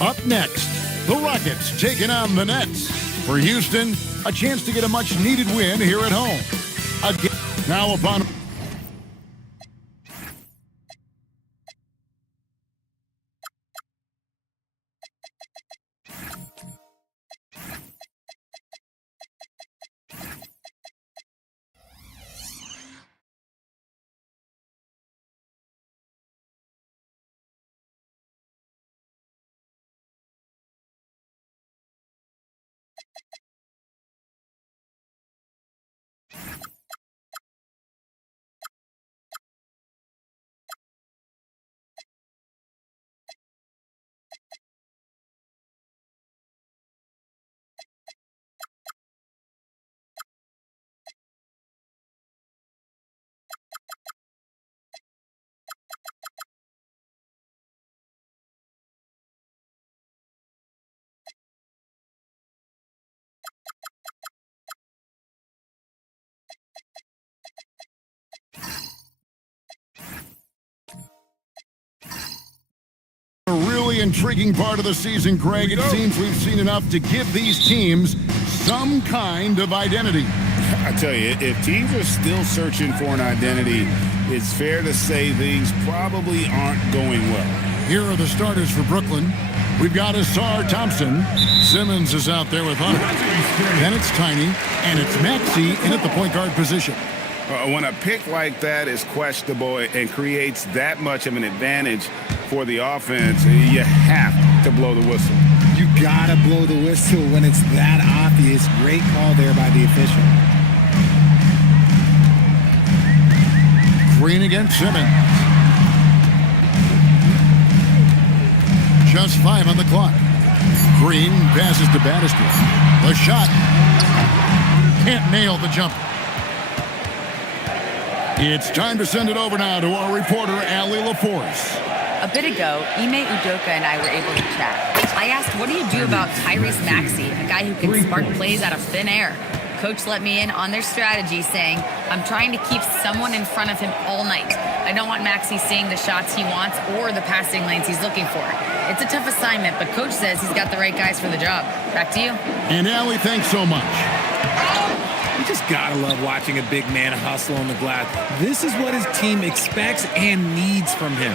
Up next, the Rockets taking on the Nets. For Houston, a chance to get a much-needed win here at home. Again, now upon... A really intriguing part of the season, Greg. It seems we've seen enough to give these teams some kind of identity. I tell you, if teams are still searching for an identity, it's fair to say things probably aren't going well. Here are the starters for Brooklyn. We've got Asar Thompson. Simmons is out there with Hunter. Then it's Tiny, and it's Maxey in at the point guard position. When a pick like that is questionable and creates that much of an advantage for the offense, you have to blow the whistle. You gotta blow the whistle when it's that obvious. Great call there by the official. Green against Simmons. Just 5 on the clock. Green passes to Bannister. The shot. Can't nail the jumper. It's time to send it over now to our reporter, Allie LaForce. A bit ago, Ime Udoka and I were able to chat. I asked, what do you do about Tyrese Maxey, a guy who can spark plays out of thin air? Coach let me in on their strategy, saying, I'm trying to keep someone in front of him all night. I don't want Maxey seeing the shots he wants or the passing lanes he's looking for. It's a tough assignment, but Coach says he's got the right guys for the job. Back to you. And Allie, thanks so much. You just gotta love watching a big man hustle on the glass. This is what his team expects and needs from him.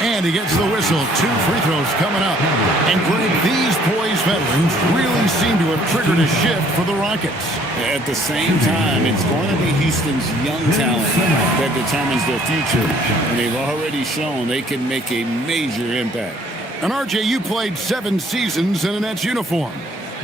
And he gets the whistle. 2 free throws coming up. And Greg, these poised veterans really seem to have triggered a shift for the Rockets. At the same time, it's going to be Houston's young talent that determines their future. And they've already shown they can make a major impact. And RJ, you played 7 seasons in a Nets uniform.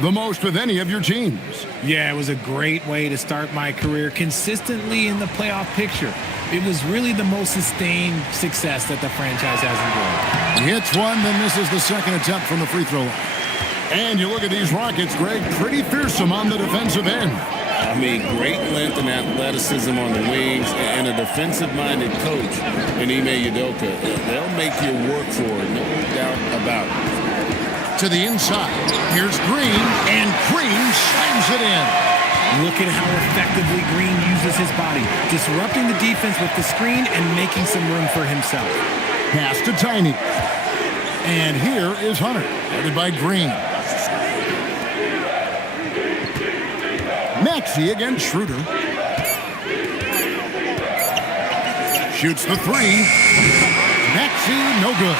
The most with any of your teams. Yeah, it was a great way to start my career consistently in the playoff picture. It was really the most sustained success that the franchise has enjoyed. He hits one, then misses the second attempt from the free throw line. And you look at these Rockets, Greg, pretty fearsome on the defensive end. I mean, great length and athleticism on the wings, and a defensive-minded coach in Ime Udoka. They'll make you work for it, no doubt about it. To the inside. Here's Green, and Green slams it in. Look at how effectively Green uses his body, disrupting the defense with the screen and making some room for himself. Pass to Tiny. And here is Hunter, headed by Green. Maxey against Schroeder. Shoots the 3. Maxey, no good.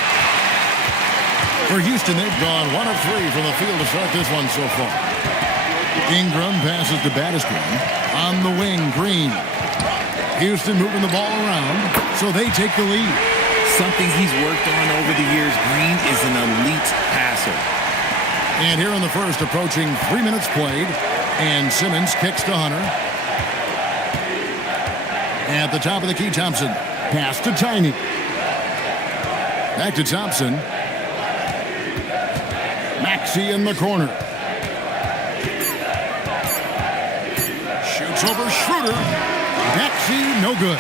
For Houston, they've gone 1 of 3 from the field to start this one so far. Ingram passes to Bannister. On the wing, Green. Houston moving the ball around, so they take the lead. Something he's worked on over the years. Green is an elite passer. And here in the first, approaching 3 minutes played, and Simmons kicks to Hunter. At the top of the key, Thompson. Pass to Tiny. Back to Thompson. Maxey in the corner. Shoots over Schroeder. Maxey, no good.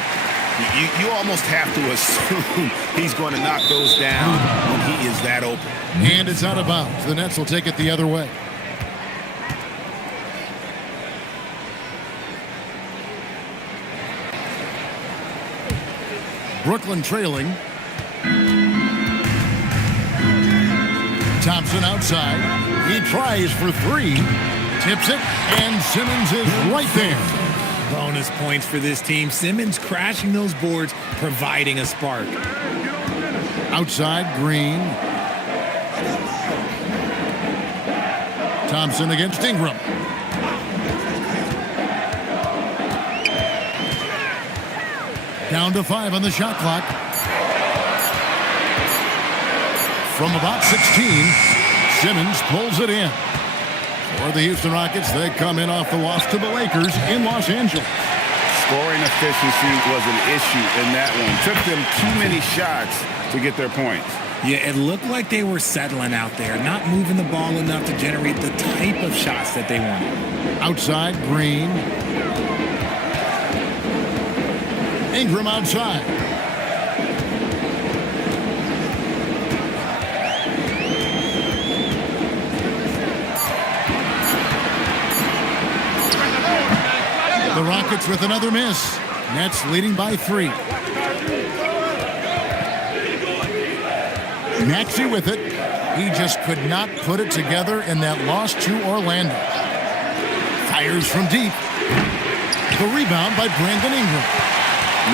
You almost have to assume he's going to knock those down when he is that open. And it's out of bounds. The Nets will take it the other way. Brooklyn trailing. Thompson outside. He tries for three. Tips it, and Simmons is right there. Bonus points for this team. Simmons crashing those boards, providing a spark. Outside, Green. Thompson against Ingram. Down to 5 on the shot clock. From about 16, Simmons pulls it in. For the Houston Rockets, they come in off the loss to the Lakers in Los Angeles. Scoring efficiency was an issue in that one. Took them too many shots to get their points. Yeah, it looked like they were settling out there, not moving the ball enough to generate the type of shots that they wanted. Outside, Green. Ingram outside. The Rockets with another miss. Nets leading by 3. Maxey with it. He just could not put it together in that loss to Orlando. Fires from deep. The rebound by Brandon Ingram.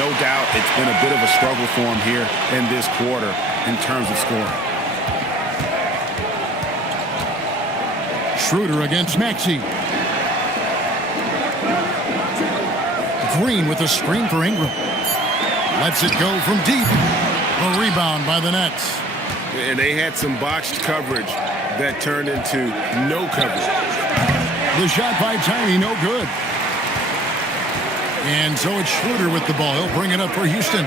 No doubt it's been a bit of a struggle for him here in this quarter in terms of scoring. Schroeder against Maxey. Green with a screen for Ingram. Lets it go from deep. A rebound by the Nets. And they had some botched coverage that turned into no coverage. The shot by Tiny, no good. And so it's Schroeder with the ball. He'll bring it up for Houston.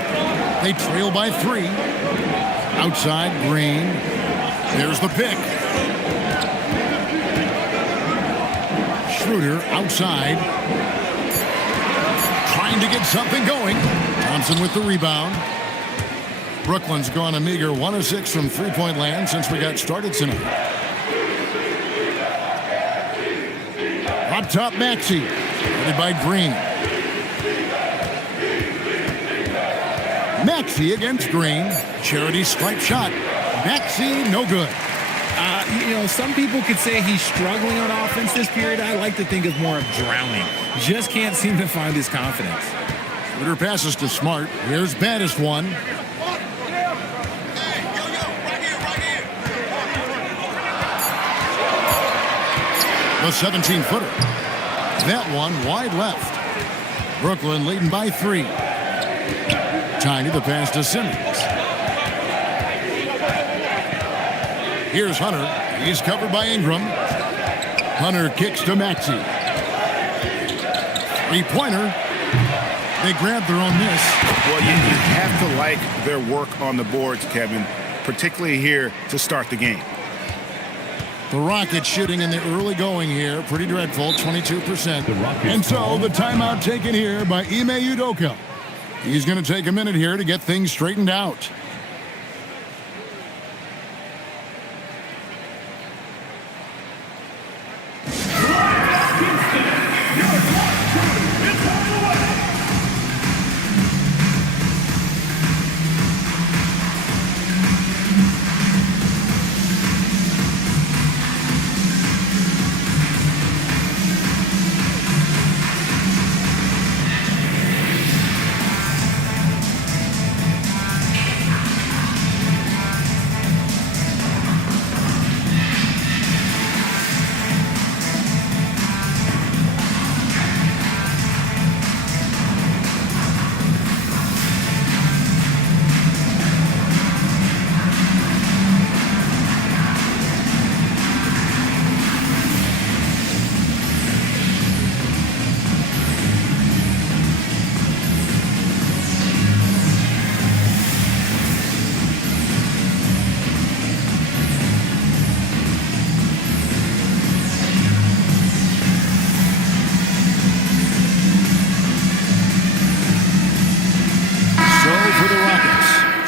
They trail by 3. Outside, Green. There's the pick. Schroeder outside. Trying to get something going. Thompson with the rebound. Brooklyn's gone a meager 1 of 6 from three-point land since we got started tonight. Up top, Maxey. Headed by Green. Maxey against Green. Charity stripe shot. Maxey, no good. Some people could say he's struggling on offense this period. I like to think of more of drowning. Just can't seem to find his confidence. Schroeder passes to Smart. Here's baddest one. The 17-footer. That one wide left. Brooklyn leading by 3. Tiny the pass to Simmons. Here's Hunter. He's covered by Ingram. Hunter kicks to Maxey. Three-pointer. They grab their own miss. Well, you have to like their work on the boards, Kevin, particularly here to start the game. The Rockets shooting in the early going here. Pretty dreadful, 22%. And so the timeout taken here by Ime Udoka. He's going to take a minute here to get things straightened out.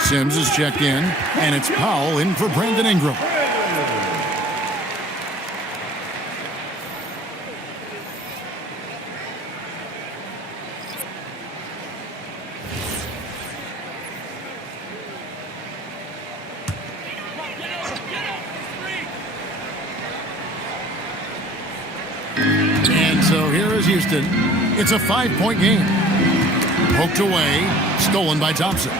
Sims is checked in, and it's Powell in for Brandon Ingram. So here is Houston. It's a 5-point game. Poked away, stolen by Thompson.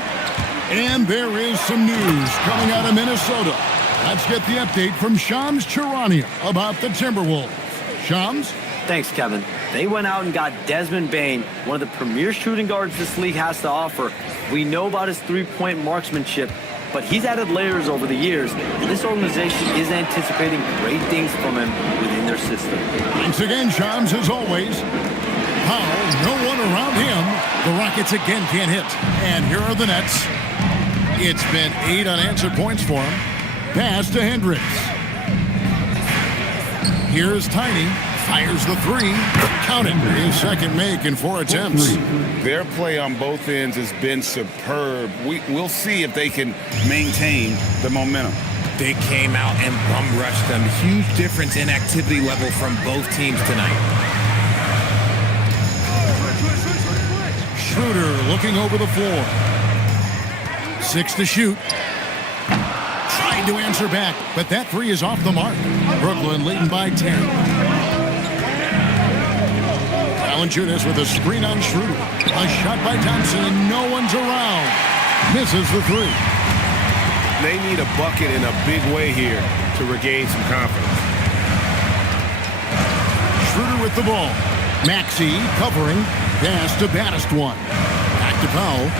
And there is some news coming out of Minnesota. Let's get the update from Shams Charania about the Timberwolves. Shams? Thanks, Kevin. They went out and got Desmond Bane, one of the premier shooting guards this league has to offer. We know about his three-point marksmanship, but he's added layers over the years, and this organization is anticipating great things from him within their system. Once again, Shams, as always. Powell, no one around him. The Rockets again can't hit. And here are the Nets. It's been 8 unanswered points for him. Pass to Hendricks. Here's Tiny. Fires the three. Count it. His second make in 4 attempts. Their play on both ends has been superb. We'll see if they can maintain the momentum. They came out and bum rushed them. Huge difference in activity level from both teams tonight. Schroeder looking over the floor. 6 to shoot. Trying to answer back, but that three is off the mark. Brooklyn leading by 10. Valanciunas with a screen on Schroeder. A shot by Thompson, and no one's around. Misses the three. They need a bucket in a big way here to regain some confidence. Schroeder with the ball. Maxey covering. Pass to Battist one. Back to Powell.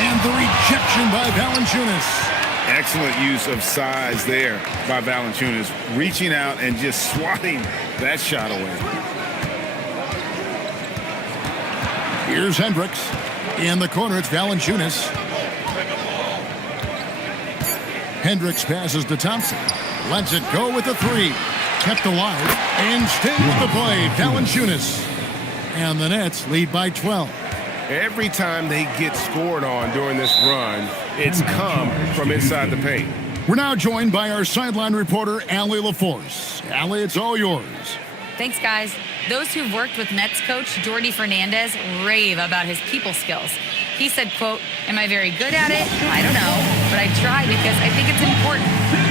And the rejection by Valanciunas. Excellent use of size there by Valanciunas, reaching out and just swatting that shot away. Here's Hendricks. In the corner, it's Valanciunas. Hendricks passes to Thompson. Lets it go with the three. Kept alive. And staying with the play, Valanciunas. And the Nets lead by 12. Every time they get scored on during this run, it's come from inside the paint. We're now joined by our sideline reporter, Allie LaForce. Allie, it's all yours. Thanks, guys. Those who've worked with Nets coach Jordi Fernandez rave about his people skills. He said, quote, "Am I very good at it? I don't know, but I try because I think it's important.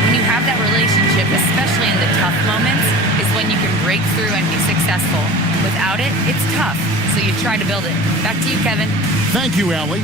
When you have that relationship, especially in the tough moments, is when you can break through and be successful. Without it, it's tough, so you try to build it." Back to you, Kevin. Thank you, Allie.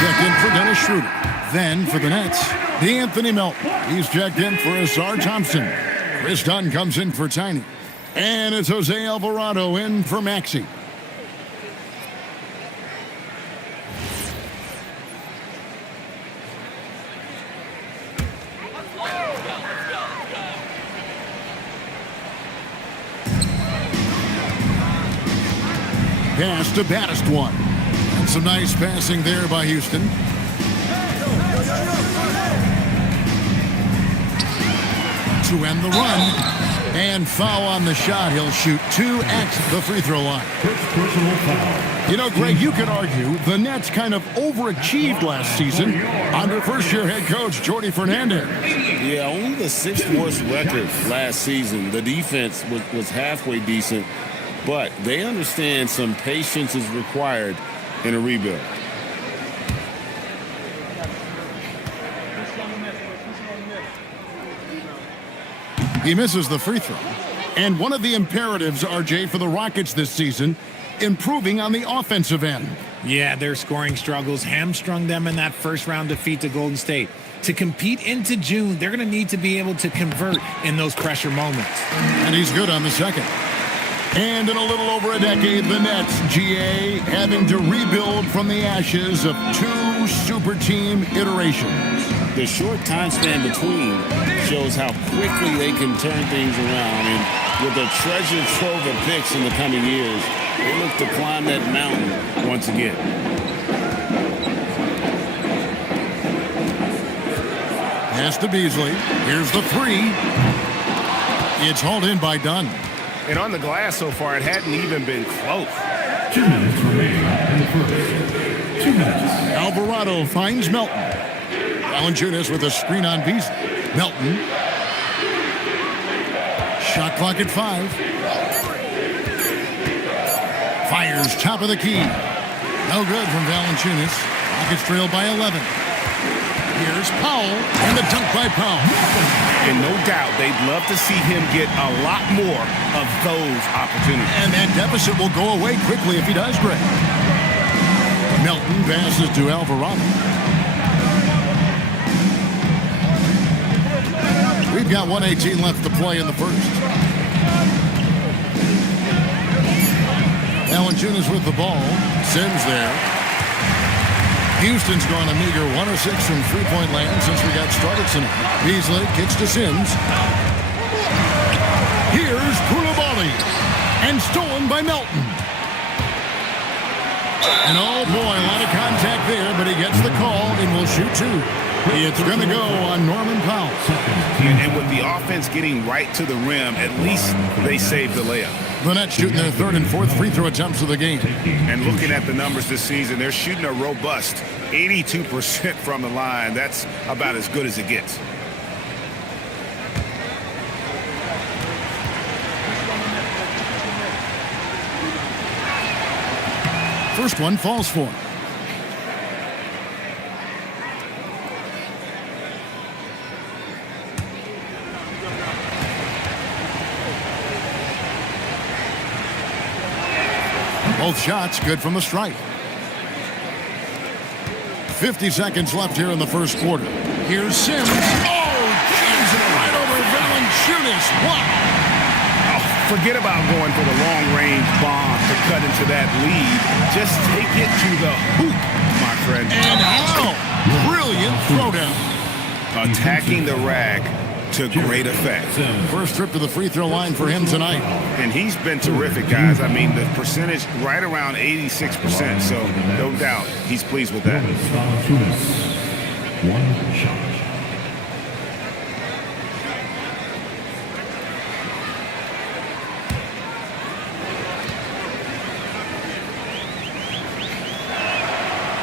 Checked in for Dennis Schroeder. Then for the Nets, Anthony Melton. He's checked in for Asar Thompson. Chris Dunn comes in for Tiny. And it's Jose Alvarado in for Maxey. Pass to Battist one. Some nice passing there by Houston. To end the run. And foul on the shot. He'll shoot 2 at the free throw line. You know, Greg, you could argue the Nets kind of overachieved last season under first-year head coach Jordi Fernandez. Yeah, only the 6th worst record last season. The defense was halfway decent, but they understand some patience is required in a rebuild. He misses the free throw. And one of the imperatives, RJ, for the Rockets this season, improving on the offensive end. Yeah, their scoring struggles hamstrung them in that first-round defeat to Golden State. To compete into June, they're going to need to be able to convert in those pressure moments. And he's good on the second. And in a little over a decade, the Nets, GA, having to rebuild from the ashes of 2 super team iterations. The short time span between shows how quickly they can turn things around. And with a treasure trove of picks in the coming years, they look to climb that mountain once again. Pass to Beasley. Here's the 3. It's hauled in by Dunn. And on the glass so far, it hadn't even been close. 2 minutes remaining in the first. 2 minutes. Alvarado finds Melton. Valanciunas with a screen on Beasley. Melton. Shot clock at 5. Fires top of the key. No good from Valanciunas. Rockets trailed by 11. Here's Powell, and the dunk by Powell. And no doubt they'd love to see him get a lot more of those opportunities. And that deficit will go away quickly if he does, Greg. Melton passes to Alvarado. We've got 1:18 left to play in the first. Valanciunas with the ball. Sims there. Houston's gone a meager 1 of 6 from three-point land since we got started tonight. Beasley kicks to Sims. Here's Koulibaly. And stolen by Melton. And oh boy, a lot of contact there, but he gets the call and will shoot 2. It's going to go on Norman Powell. And with the offense getting right to the rim, at least they saved the layup. The Nets shooting their 3rd and 4th free throw attempts of the game. And looking at the numbers this season, they're shooting a robust 82% from the line. That's about as good as it gets. First one falls for him. Both shots good from the stripe. 50 seconds left here in the first quarter. Here's Sims. Oh, jams it right over Valanciunas. Wow. Oh, forget about going for the long-range bomb to cut into that lead. Just take it to the hoop, my friend. And how? Brilliant throwdown. Attacking the rack to great effect. First trip to the free throw line for him tonight. And he's been terrific, guys. I mean, the percentage right around 86%, so no doubt he's pleased with that. 1 shot.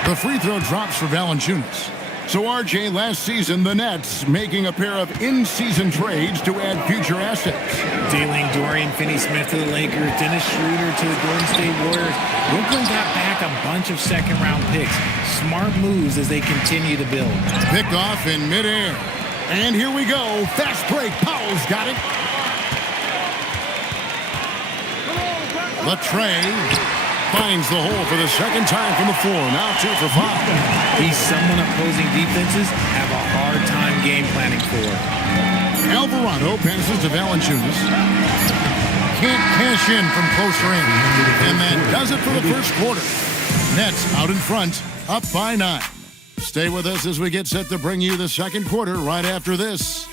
The free throw drops for Valanciunas. So, RJ, last season, the Nets making a pair of in-season trades to add future assets. Dealing Dorian Finney-Smith to the Lakers, Dennis Schroeder to the Golden State Warriors. Brooklyn got back a bunch of second-round picks. Smart moves as they continue to build. Picked off in midair. And here we go. Fast break. Powell's got it. Latrey finds the hole for the second time from the floor. Now 2 for 5. He's someone opposing defenses have a hard time game planning for. Alvarado passes to Valanciunas. Can't cash in from close range. And that does it for the first quarter. Nets out in front, up by 9. Stay with us as we get set to bring you the second quarter right after this.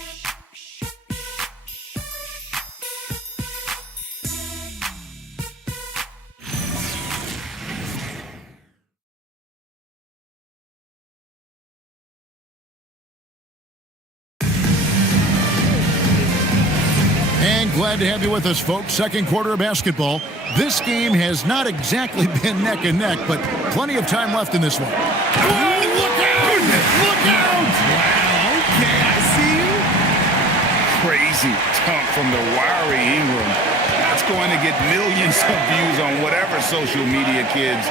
Glad to have you with us, folks. Second quarter of basketball. This game has not exactly been neck and neck, but plenty of time left in this one. Oh, look out! Look out! Wow, okay, I see you. Crazy dunk from the wiry Ingram. That's going to get millions of views on whatever social media kids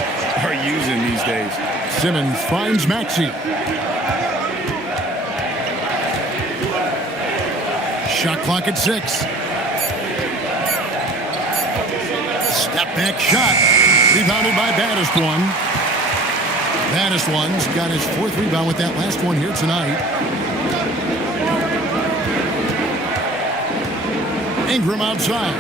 are using these days. Simmons finds Maxey. Shot clock at 6. Step back shot. Rebounded by Baddest-One. Baddest-One's got his 4th rebound with that last one here tonight. Ingram outside.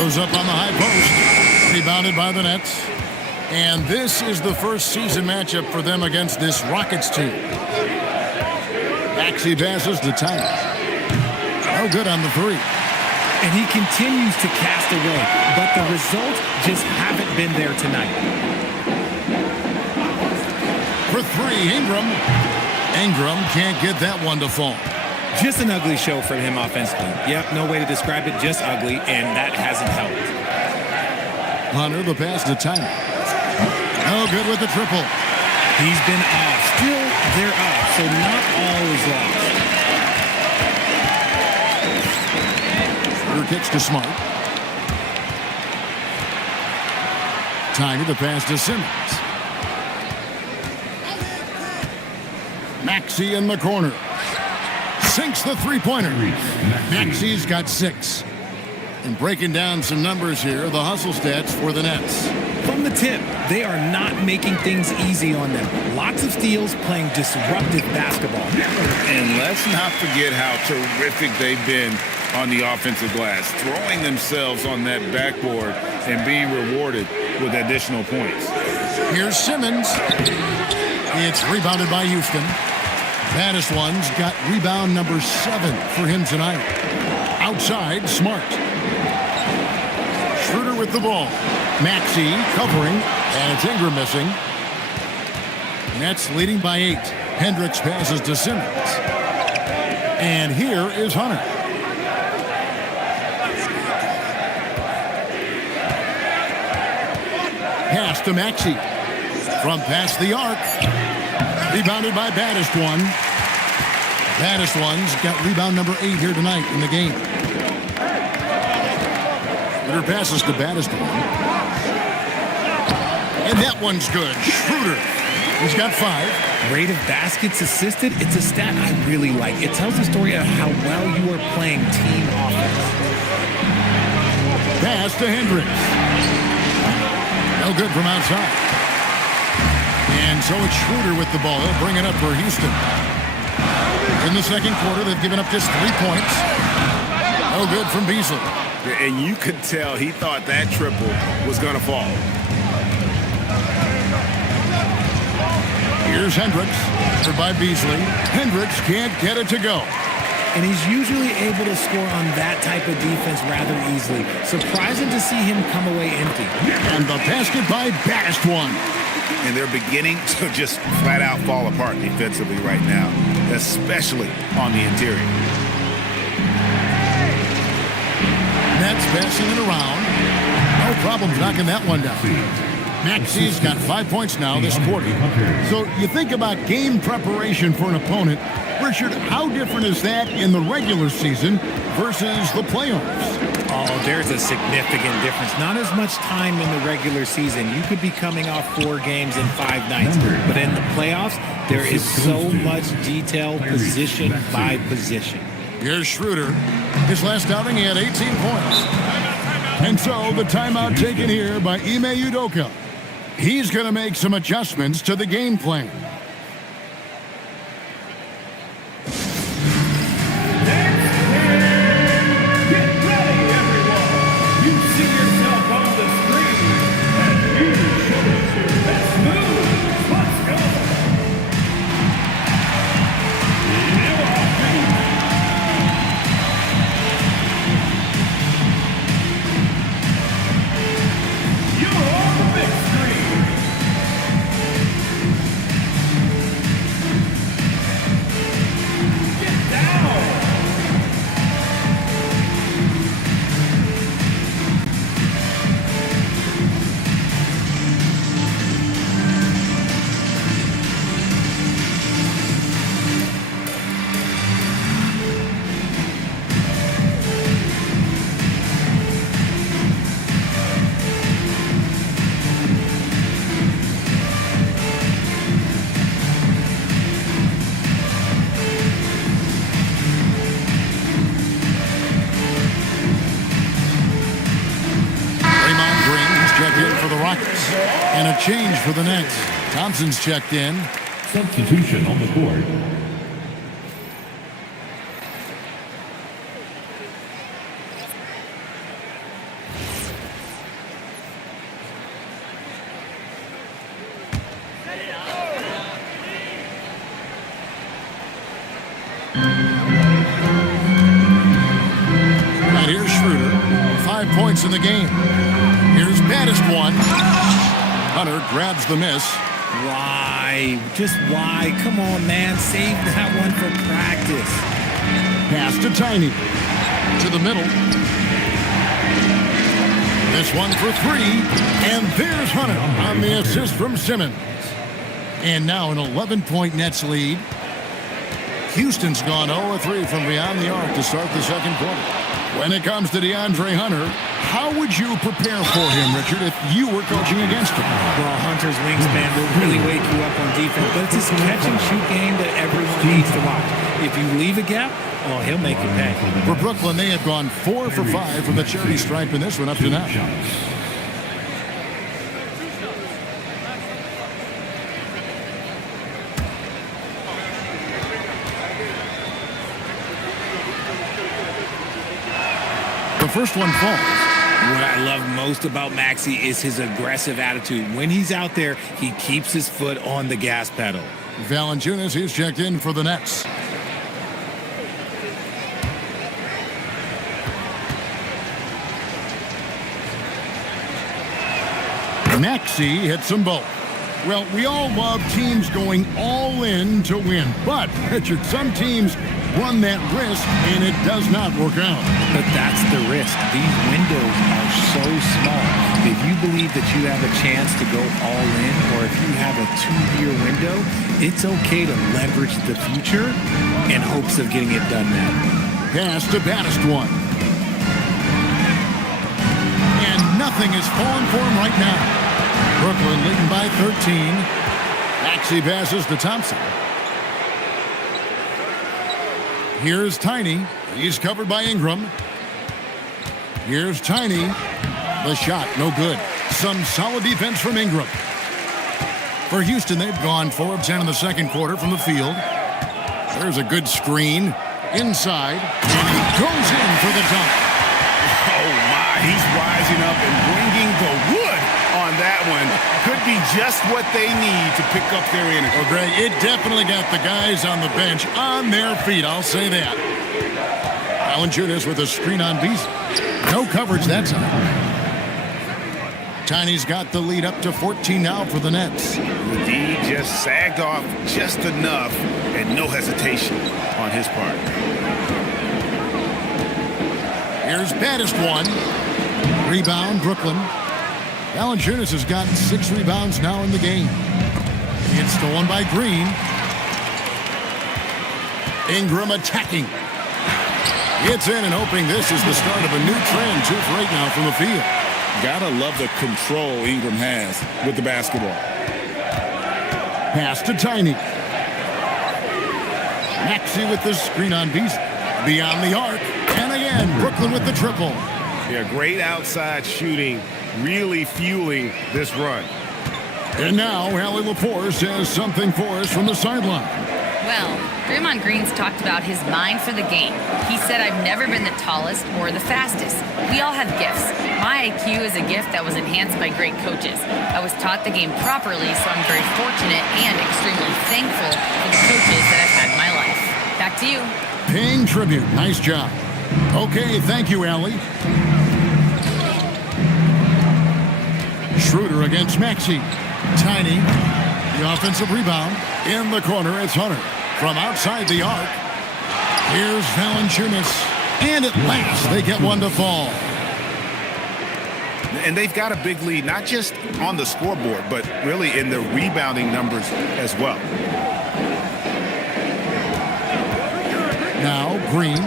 Goes up on the high post. Rebounded by the Nets. And this is the first season matchup for them against this Rockets team. Maxey passes to Tyler. No good on the three. And he continues to cast away, but the results just haven't been there tonight. For three, Ingram. Ingram can't get that one to fall. Just an ugly show from him offensively. Yep, no way to describe it, just ugly, and that hasn't helped. Hunter, the pass to Tyler. No good with the triple. He's been off. Still, they're up, so not all is lost. Shooter kicks to Smart. Tiny, the pass to Simmons. Maxey in the corner. Sinks the three-pointer. Maxey's got 6. And breaking down some numbers here, the hustle stats for the Nets. From the tip, they are not making things easy on them. Lots of steals, playing disruptive basketball. And let's not forget how terrific they've been on the offensive glass, throwing themselves on that backboard and being rewarded with additional points. Here's Simmons. It's rebounded by Houston. Baddest one's got rebound number 7 for him tonight. Outside, Smart. Schroeder with the ball. Maxey covering, and it's Ingram missing. Nets leading by 8. Hendricks passes to Simmons. And here is Hunter. Pass to Maxey. From past the arc. Rebounded by Baddest one. Baddest one's got rebound number 8 here tonight in the game. Schroeder passes to Baddest one. And that one's good. Schroeder. He's got 5. Rate of baskets assisted, it's a stat I really like. It tells the story of how well you are playing team offense. Pass to Hendricks. No good from outside. And so it's Schroeder with the ball. He'll bring it up for Houston. In the second quarter, they've given up just 3 points. No good from Beasley. And you could tell he thought that triple was going to fall. Here's Hendricks. Covered by Beasley. Hendricks can't get it to go. And he's usually able to score on that type of defense rather easily. Surprising to see him come away empty. And the basket by Baddest one. And they're beginning to just flat out fall apart defensively right now, especially on the interior. Nets passing it around. No problem knocking that one down. Maxey's got 5 points now this quarter. So you think about game preparation for an opponent. Richard, how different is that in the regular season versus the playoffs? Oh, there's a significant difference. Not as much time in the regular season. You could be coming off 4 games in 5 nights. But in the playoffs, there is so much detail position by position. Here's Schroeder. His last outing, he had 18 points. And so the timeout taken here by Ime Udoka. He's going to make some adjustments to the game plan. And a change for the Nets. Thompson's checked in. Substitution on the court. points in the game. Here's baddest one. Hunter grabs the miss. Why? Just why? Come on, man. Save that one for practice. Pass to Tiny. To the middle. This one for three. And there's Hunter on the assist from Simmons. And now an 11-point Nets lead. Houston's gone 0-3 from beyond the arc to start the second quarter. When it comes to DeAndre Hunter, how would you prepare for him, Richard, if you were coaching against him? Well, Hunter's wingspan will really wake you up on defense, but it's this catch-and-shoot game that everyone needs to watch. If you leave a gap, well, he'll make you pay. For Brooklyn, they have gone 4 for 5 from the charity stripe in this one up to now. The first one falls. What I love most about Maxey is his aggressive attitude. When he's out there, he keeps his foot on the gas pedal. Valanciunas is checked in for the Nets. Maxey hits them both. Well, we all love teams going all in to win. But, Richard, some teams run that risk, and it does not work out. But that's the risk. These windows are so small. If you believe that you have a chance to go all in, or if you have a 2-year window, it's okay to leverage the future in hopes of getting it done now. Pass to baddest one. And nothing is falling for him right now. Brooklyn leading by 13. Maxey passes to Thompson. Here's Tiny. He's covered by Ingram. Here's Tiny. The shot, no good. Some solid defense from Ingram. For Houston, they've gone 4 of 10 in the second quarter from the field. There's a good screen. Inside. And he goes in for the dunk. Oh, my. He's rising up and bringing the wood on that one. Could be just what they need to pick up their energy. Oh, Greg, it definitely got the guys on the bench on their feet. I'll say that. Valanciunas with a screen on Beasley. No coverage that time. Tiny's got the lead up to 14 now for the Nets. The D just sagged off just enough and no hesitation on his part. Here's baddest one. Rebound, Brooklyn. Valanciunas has gotten 6 rebounds now in the game. It's stolen by Green. Ingram attacking. It's in and hoping this is the start of a new trend. 2 for 8 now from the field. Gotta love the control Ingram has with the basketball. Pass to Tiny. Maxey with the screen on Beasley. Beyond the arc. And again, Brooklyn with the triple. Yeah, great outside shooting, really fueling this run. And now, Allie Lepore says something for us from the sideline. Well, Draymond Green's talked about his mind for the game. He said, I've never been the tallest or the fastest. We all have gifts. My IQ is a gift that was enhanced by great coaches. I was taught the game properly, so I'm very fortunate and extremely thankful for the coaches that I've had in my life. Back to you. Paying tribute. Nice job. Okay, thank you, Allie. Schroeder against Maxey. Tiny. The offensive rebound. In the corner, it's Hunter. From outside the arc. Here's Valanciunas. And at last, they get one to fall. And they've got a big lead, not just on the scoreboard, but really in the rebounding numbers as well. Now, Green.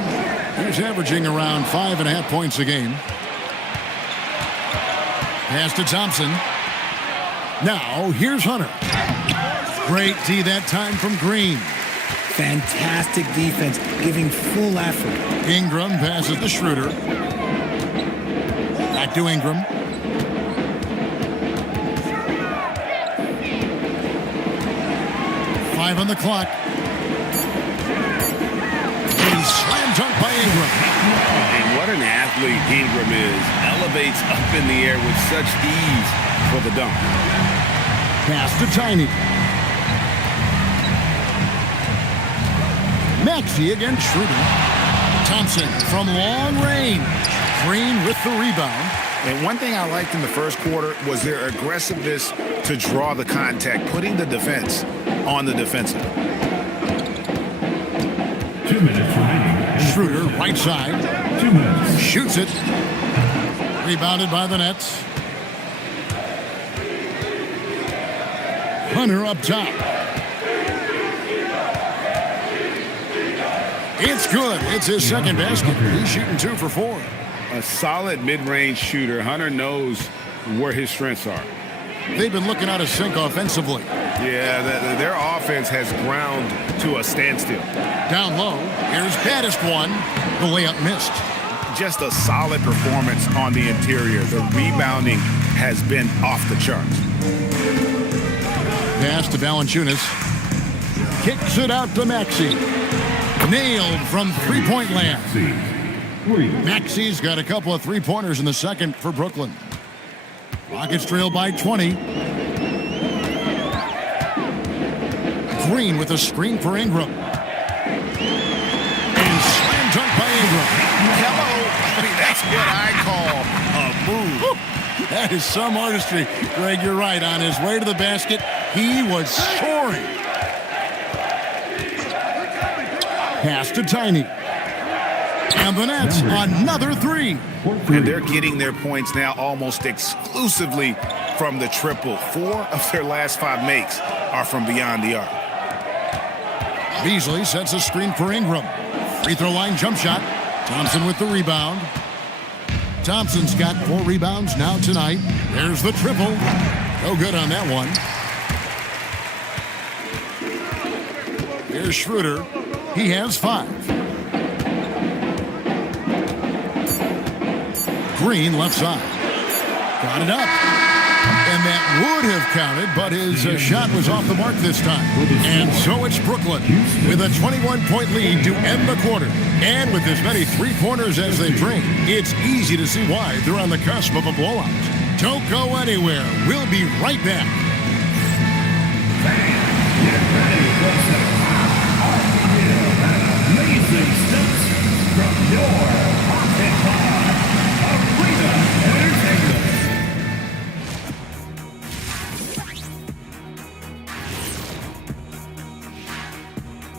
He's averaging around 5.5 points a game. Pass to Thompson. Now, here's Hunter. Great D that time from Green. Fantastic defense, giving full effort. Ingram passes to Schroeder. Back to Ingram. Five on the clock. A slam dunk by Ingram. And what an athlete Ingram is. Elevates up in the air with such ease for the dunk. Pass to Tiny. Maxey against Schroeder. Thompson from long range. Green with the rebound. And one thing I liked in the first quarter was their aggressiveness to draw the contact, putting the defense on the defensive. 2 minutes remaining. Schroeder, right side. 2 minutes. Shoots it. Rebounded by the Nets. Hunter up top. It's good. It's his second basket. He's shooting 2 for 4. A solid mid-range shooter. Hunter knows where his strengths are. They've been looking out of sync offensively. Yeah, their offense has ground to a standstill. Down low. Here's baddest one. The layup missed. Just a solid performance on the interior. The rebounding has been off the charts. Pass to Valanciunas. Kicks it out to Maxey. Nailed from three-point land. Maxey's got a couple of three-pointers in the second for Brooklyn. Rockets trail by 20. Green with a screen for Ingram. And slam dunk by Ingram. Hello. I mean, that's what I call a move. That is some artistry. Greg, you're right. On his way to the basket, he was soaring. Pass to Tiny. And the Nets, another 3. And they're getting their points now almost exclusively from the triple. 4 of their last 5 makes are from beyond the arc. Beasley sets a screen for Ingram. Free throw line jump shot. Thompson with the rebound. Thompson's got 4 rebounds now tonight. There's the triple. No good on that one. Here's Schroeder. He has 5. Green left side. Got it up. And that would have counted, but his shot was off the mark this time. And so it's Brooklyn with a 21-point lead to end the quarter. And with as many three-pointers as they bring, it's easy to see why they're on the cusp of a blowout. Don't go anywhere. We'll be right back. Get ready for some amazing steps from your Pocket Pod Arena Entertainment.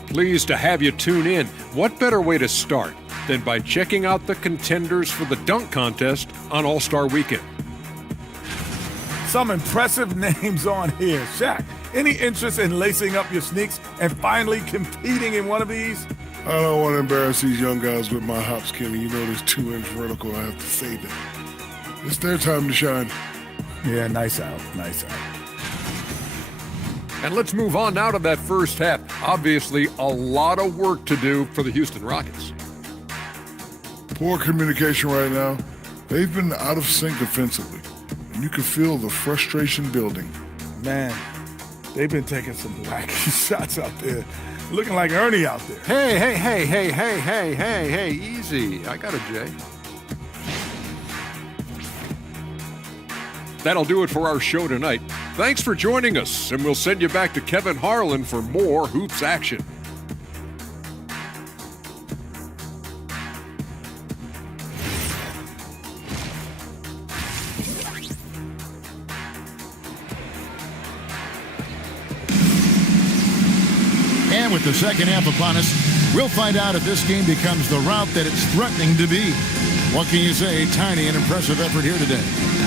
Pleased to have you tune in. What better way to start than by checking out the contenders for the dunk contest on All-Star Weekend? Some impressive names on here. Shaq, any interest in lacing up your sneaks and finally competing in one of these? I don't want to embarrass these young guys with my hops, Kenny. You know this 2-inch vertical, I have to save it. It's their time to shine. Yeah, nice out, nice out. And let's move on now to that first half. Obviously, a lot of work to do for the Houston Rockets. Poor communication right now. They've been out of sync defensively, and you can feel the frustration building. Man, they've been taking some wacky shots out there. Looking like Ernie out there. Hey, easy. I got a J. That'll do it for our show tonight. Thanks for joining us, and we'll send you back to Kevin Harlan for more Hoops action. And with the second half upon us, we'll find out if this game becomes the rout that it's threatening to be. What can you say? Tiny, an impressive effort here today.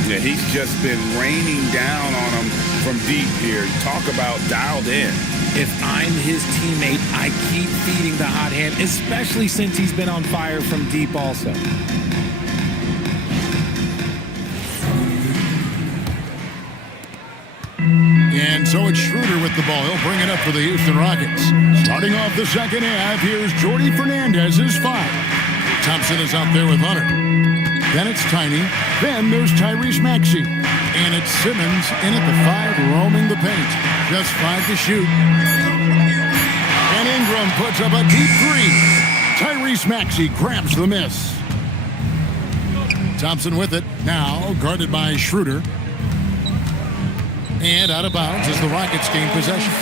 Yeah, he's just been raining down on them from deep here. Talk about dialed in. If I'm his teammate, I keep feeding the hot hand, especially since he's been on fire from deep also. And so it's Schroeder with the ball. He'll bring it up for the Houston Rockets. Starting off the second half, here's Jordy Fernandez's 5. Thompson is out there with Hunter. Then it's Tiny. Then there's Tyrese Maxey. And it's Simmons in at the 5, roaming the paint. Just 5 to shoot. And Ingram puts up a deep 3. Tyrese Maxey grabs the miss. Thompson with it. Now guarded by Schroeder. And out of bounds as the Rockets gain possession.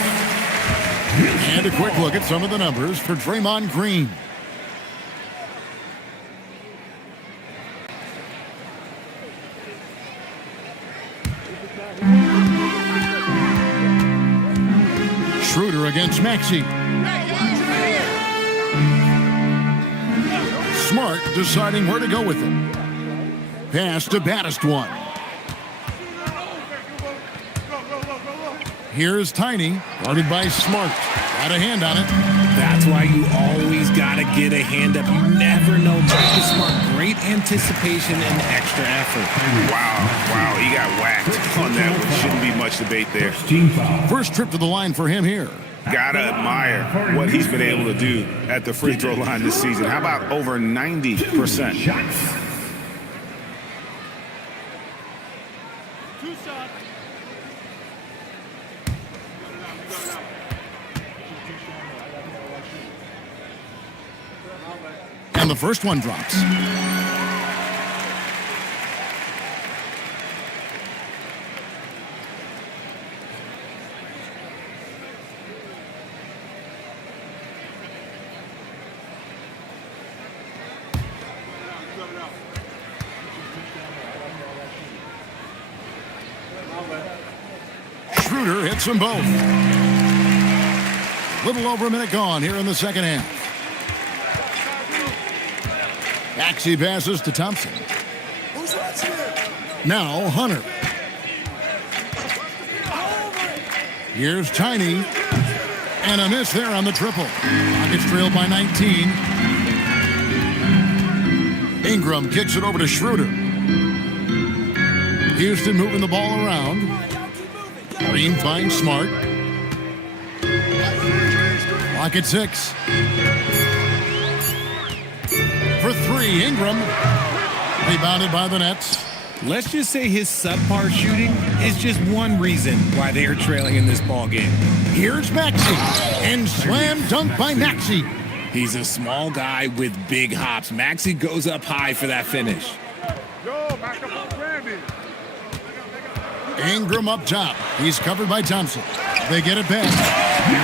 And a quick look at some of the numbers for Draymond Green. Schroeder against Maxey. Smart deciding where to go with it. Pass to baddest one. Here's Tiny, guarded by Smart. Got a hand on it. That's why you always got to get a hand up. You never know. Marcus Smart, great anticipation and extra effort. Wow, he got whacked on that one. Shouldn't be much debate there. First trip to the line for him here. Gotta admire what he's been able to do at the free throw line this season. How about over 90%? And the first one drops. Schroeder hits them both. Little over a minute gone here in the second half. Maxey passes to Thompson. Now Hunter. Here's Tiny. And a miss there on the triple. Rockets trailed by 19. Ingram kicks it over to Schroeder. Houston moving the ball around. Green finds Smart. Clock at 6. For 3, Ingram. Rebounded by the Nets. Let's just say his subpar shooting is just one reason why they are trailing in this ball game. Here's Maxey. And slam dunk by Maxey. He's a small guy with big hops. Maxey goes up high for that finish. Ingram up top. He's covered by Thompson. They get it back.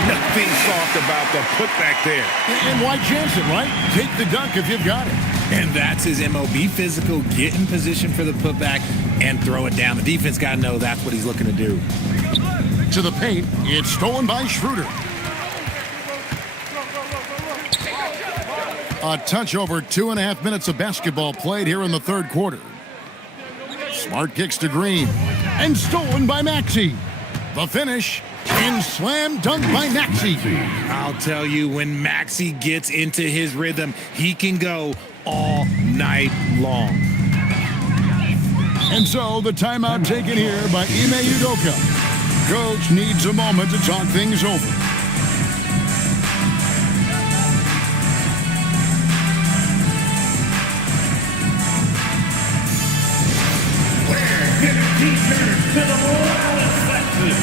Nothing soft about the putback there. And why chance it, right? Take the dunk if you've got it. And that's his MO. Be physical, get in position for the putback, and throw it down. The defense got to know that's what he's looking to do. To the paint. It's stolen by Schroeder. A touch over 2.5 minutes of basketball played here in the third quarter. Smart kicks to Green. And stolen by Maxey. The finish. And slam dunk by Maxey. I'll tell you, when Maxey gets into his rhythm, he can go all night long. And so the timeout taken here by Ime Udoka. Coach needs a moment to talk things over. T-shirts to the Morales section.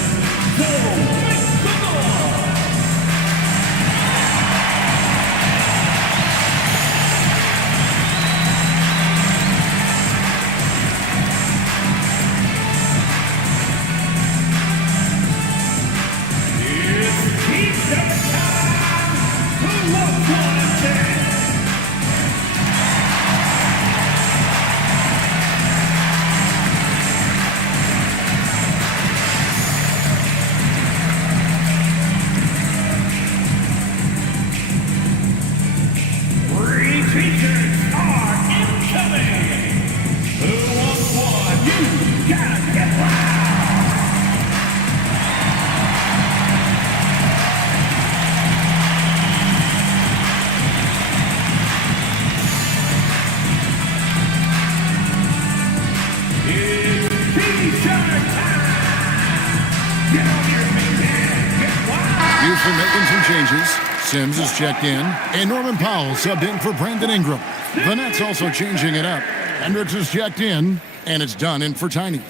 Houston making some changes. Sims is checked in, and Norman Powell subbed in for Brandon Ingram. The Nets also changing it up. Hendricks is checked in, and it's done in for Tiny.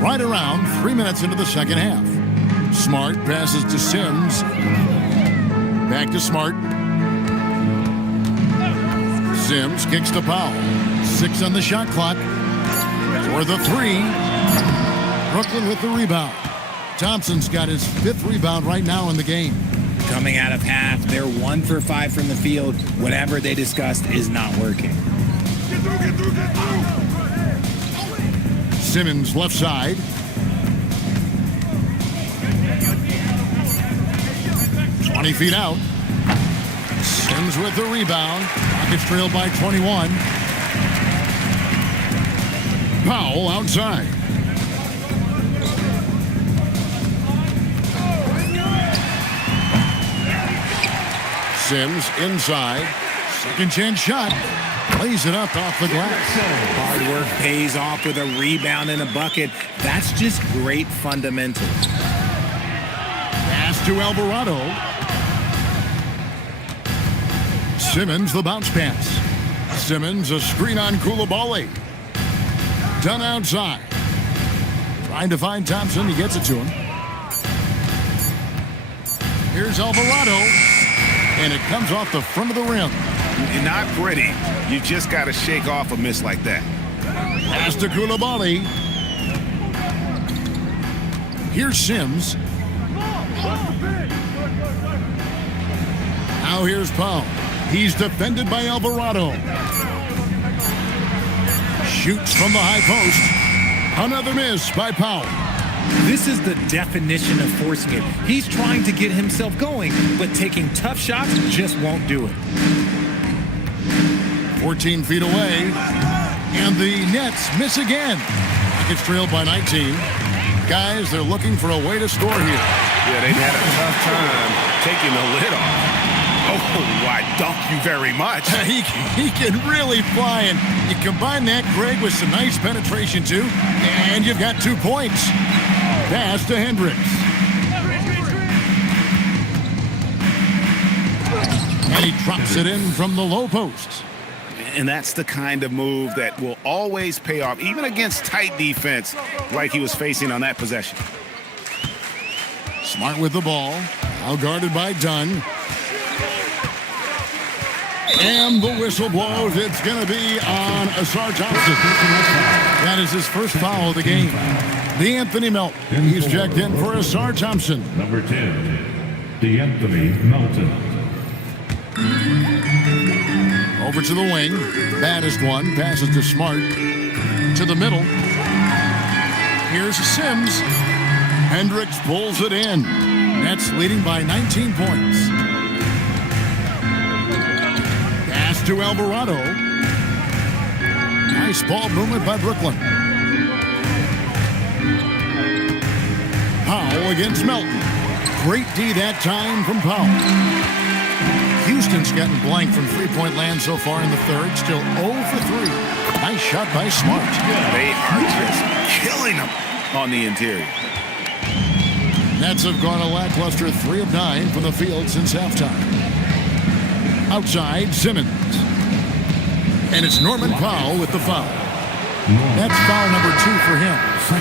Right around 3 minutes into the second half. Smart passes to Sims. Back to Smart. Sims kicks to Powell. 6 on the shot clock. For the 3. Brooklyn with the rebound. Thompson's got his 5th rebound right now in the game. Coming out of half, they're 1 for 5 from the field. Whatever they discussed is not working. Simmons left side. "20 feet out." Sims with the rebound. Rockets trail by 21. Powell outside. Sims inside. Second chance shot. Lays it up off the glass. Hard work pays off with a rebound and a bucket. That's just great fundamentals. Pass to Alvarado. Simmons the bounce pass. Simmons a screen on Koulibaly. Done outside. Trying to find Thompson. He gets it to him. Here's Alvarado. And it comes off the front of the rim. Not pretty. You just got to shake off a miss like that. Pass to Koulibaly. Here's Sims. Now here's Powell. He's defended by Alvarado. Shoots from the high post. Another miss by Powell. This is the definition of forcing it. He's trying to get himself going, but taking tough shots just won't do it. 14 feet away. And the Nets miss again. Rockets trailed by 19. Guys, they're looking for a way to score here. Yeah, they've had a tough time taking the lid off. Oh, I dunk you very much. He can really fly, and you combine that, Greg, with some nice penetration, too, and you've got 2 points. Pass to Hendricks. And he drops it in from the low post. And that's the kind of move that will always pay off, even against tight defense like he was facing on that possession. Smart with the ball. Now guarded by Dunn. And the whistle blows. It's going to be on Asar Thompson. That is his first foul of the game. The Anthony Melton. He's checked in for Asar Thompson. Number 10, D'Anthony Melton. Over to the wing. Baddest one. Passes to Smart. To the middle. Here's Sims. Hendricks pulls it in. Nets leading by 19 points. Pass to Alvarado. Nice ball movement by Brooklyn. Powell against Melton. Great D that time from Powell. Houston's gotten blank from three-point land so far in the third. Still 0 for 3. Nice shot by Smart. They are just killing them on the interior. Nets have gone a lackluster 3 of 9 from the field since halftime. Outside, Simmons. And it's Norman Powell with the foul. That's foul number 2 for him.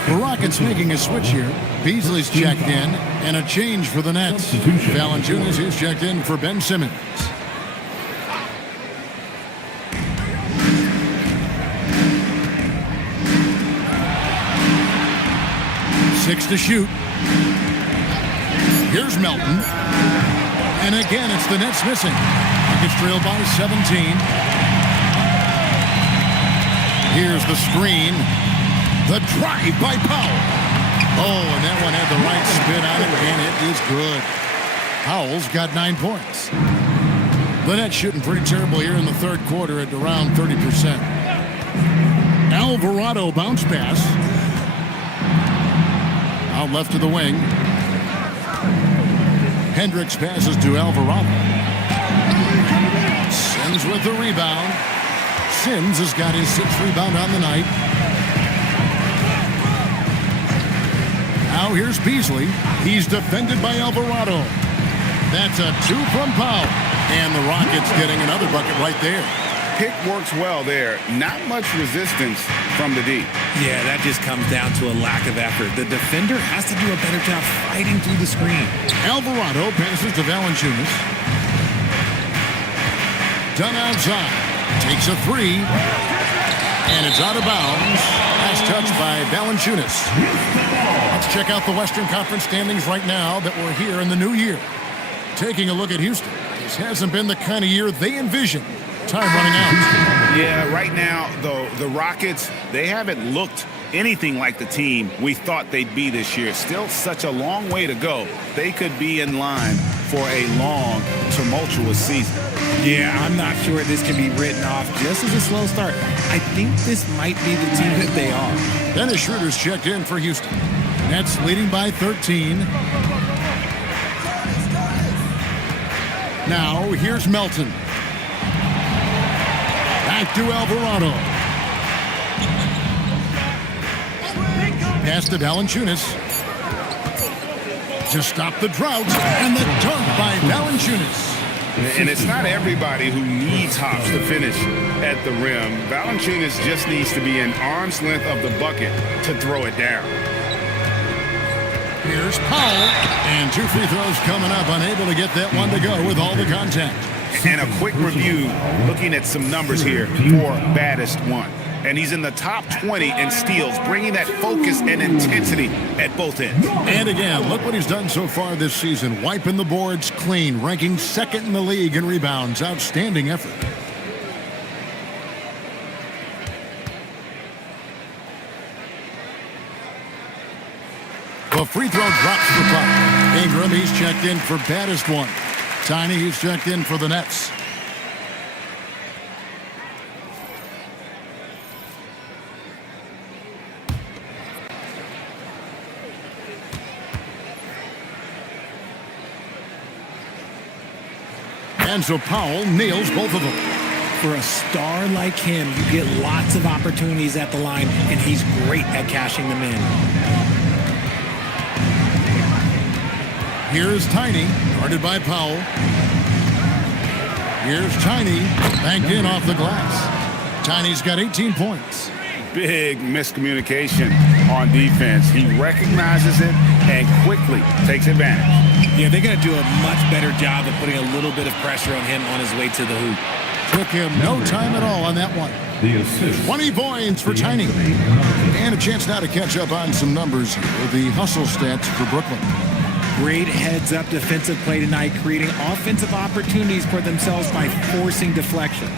The Rockets making a switch here. Beasley's checked in, and a change for the Nets. Valanciunas is checked in for Ben Simmons. Six to shoot. Here's Melton. And again, it's the Nets missing. Rockets trail by 17. Here's the screen. The drive by Powell. Oh, and that one had the right spin on it, and it is good. Powell's got 9 points. The Nets shooting pretty terrible here in the third quarter at around 30%. Alvarado bounce pass. Out left to the wing. Hendricks passes to Alvarado. Sims with the rebound. Sims has got his 6th rebound on the night. Now here's Beasley. He's defended by Alvarado. That's a 2 from Powell. And the Rockets getting another bucket right there. Pick works well there. Not much resistance from the D. Yeah, that just comes down to a lack of effort. The defender has to do a better job fighting through the screen. Alvarado passes to Valanciunas. Done outside. Takes a 3. And it's out of bounds. Pass First touch by Valanciunas. Let's check out the Western Conference standings right now that we're here in the new year. Taking a look at Houston. This hasn't been the kind of year they envisioned. Time running out. Yeah, right now, though, the Rockets, they haven't looked anything like the team we thought they'd be this year. Still such a long way to go. They could be in line for a long, tumultuous season. Yeah, I'm not sure this can be written off just as a slow start. I think this might be the team that they are. Dennis Schroeder's checked in for Houston. Nets leading by 13. Now, here's Melton. Back to Alvarado. Pass to Valanciunas. To stop the drought, and the dunk by Valanciunas. And it's not everybody who needs hops to finish at the rim. Valanciunas just needs to be an arm's length of the bucket to throw it down. Here's Powell, and 2 free throws coming up, unable to get that one to go with all the contact. And a quick review, looking at some numbers here for baddest one. And he's in the top 20 in steals, bringing that focus and intensity at both ends. And again, look what he's done so far this season. Wiping the boards clean, ranking second in the league in rebounds. Outstanding effort. The free throw drops for Puck. Ingram, he's checked in for baddest one. Tiny, he's checked in for the Nets. And so Powell nails both of them. For a star like him, you get lots of opportunities at the line, and he's great at cashing them in. Here's Tiny, guarded by Powell. Here's Tiny, banked in off the glass. Tiny's got 18 points. Big miscommunication on defense. He recognizes it and quickly takes advantage. Yeah, they're going to do a much better job of putting a little bit of pressure on him on his way to the hoop. Took him no time at all on that one. 20 points for Tiny. And a chance now to catch up on some numbers here. The hustle stats for Brooklyn. Great heads-up defensive play tonight, creating offensive opportunities for themselves by forcing deflections.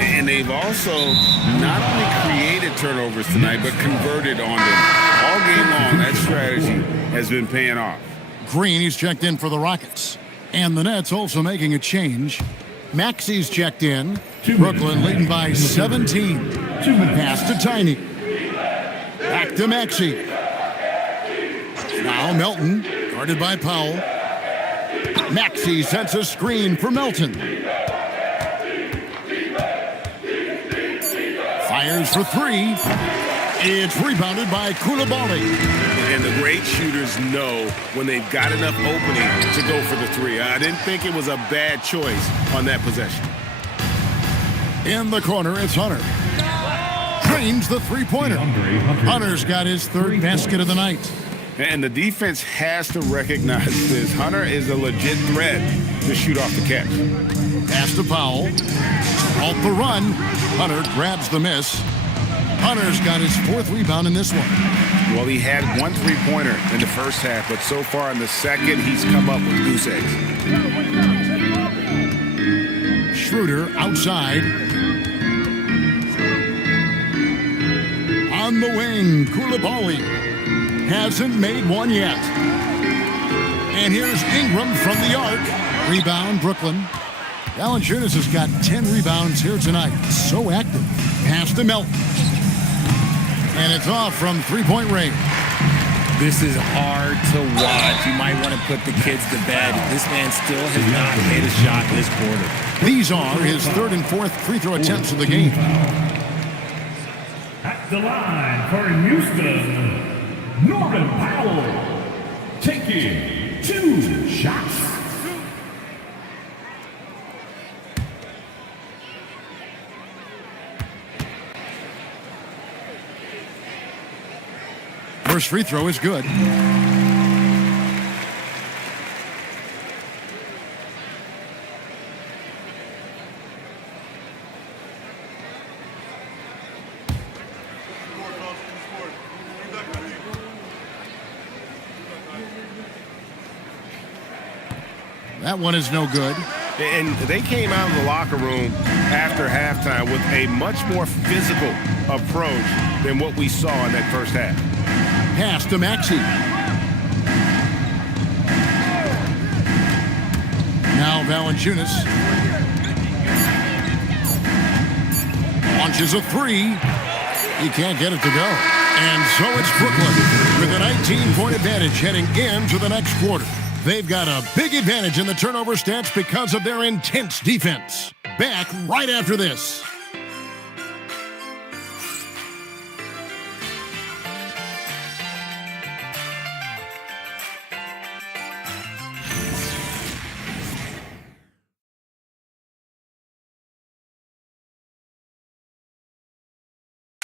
And they've also not only created turnovers tonight, but converted on them. All game long, that strategy has been paying off. Green, he's checked in for the Rockets. And the Nets also making a change. Maxi's checked in. Brooklyn leading by 17. Pass to Tiny. Back to Maxey. Now Melton, guarded by Powell. Maxey sends a screen for Melton. Fires for 3. It's rebounded by Koulibaly. And the great shooters know when they've got enough opening to go for the 3. I didn't think it was a bad choice on that possession. In the corner, it's Hunter. Drains the three-pointer. Hunter's got his 3rd basket of the night. And the defense has to recognize this. Hunter is a legit threat to shoot off the catch. Pass to Powell. Off the run. Hunter grabs the miss. Hunter's got his 4th rebound in this one. Well, he had 1 3-pointer in the first half, but so far in the second, he's come up with goose eggs. Schroeder outside. On the wing, Koulibaly hasn't made one yet. And here's Ingram from the arc. Rebound, Brooklyn. Valanciunas has got 10 rebounds here tonight. So active. Pass to Melton. And it's off from 3-point range. This is hard to watch. You might want to put the kids to bed. This man still has not made a shot this quarter. These are his 3rd and 4th free throw attempts of the game. At the line for Houston, Norman Powell taking 2 shots. First free throw is good. That one is no good. And they came out of the locker room after halftime with a much more physical approach than what we saw in that first half. Pass to Maxey. Now Valanciunas launches a three. He can't get it to go. And so it's Brooklyn with a 19-point advantage heading into the next quarter. They've got a big advantage in the turnover stats because of their intense defense. Back right after this.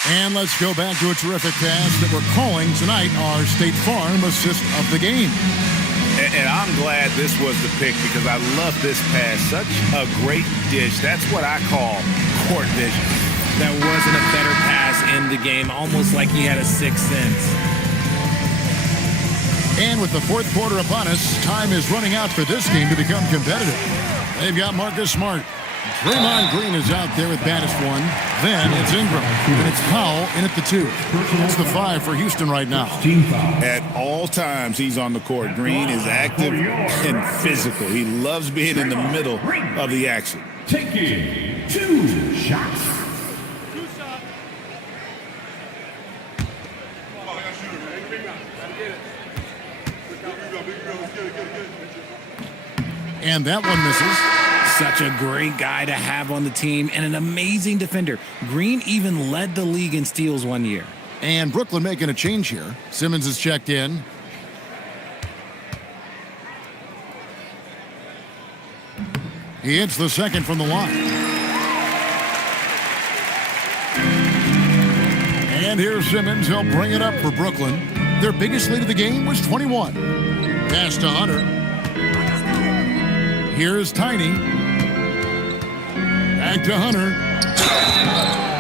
And let's go back to a terrific pass that we're calling tonight our State Farm assist of the game. And I'm glad this was the pick because I love this pass. Such a great dish. That's what I call court vision. That wasn't a better pass in the game, almost like he had a sixth sense. And with the fourth quarter upon us, time is running out for this game to become competitive. They've got Marcus Smart. Draymond Green is out there with Battis one. Then it's Ingram. And it's Powell in at the 2. That's the 5 for Houston right now. At all times, he's on the court. Green is active and physical. He loves being in the middle of the action. Taking 2 shots. And that one misses. Such a great guy to have on the team and an amazing defender. Green even led the league in steals one year. And Brooklyn making a change here. Simmons is checked in. He hits the second from the line. And here's Simmons. He'll bring it up for Brooklyn. Their biggest lead of the game was 21. Pass to Hunter. Here's Tiny. Back to Hunter.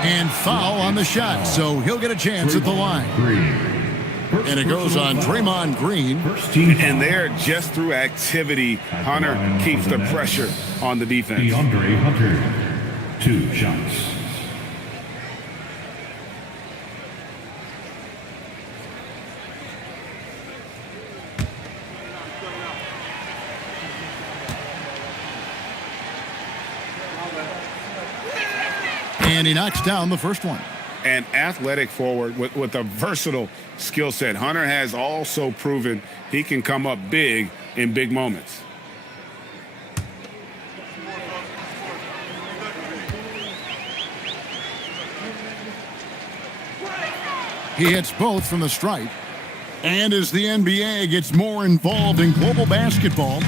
And foul on the shot, so he'll get a chance at the line. And it goes on Draymond Green. And there, just through activity, Hunter keeps the pressure on the defense. DeAndre Hunter, 2 shots. And he knocks down the first one. An athletic forward with a versatile skill set. Hunter has also proven he can come up big in big moments. He hits both from the stripe. And as the NBA gets more involved in global basketball,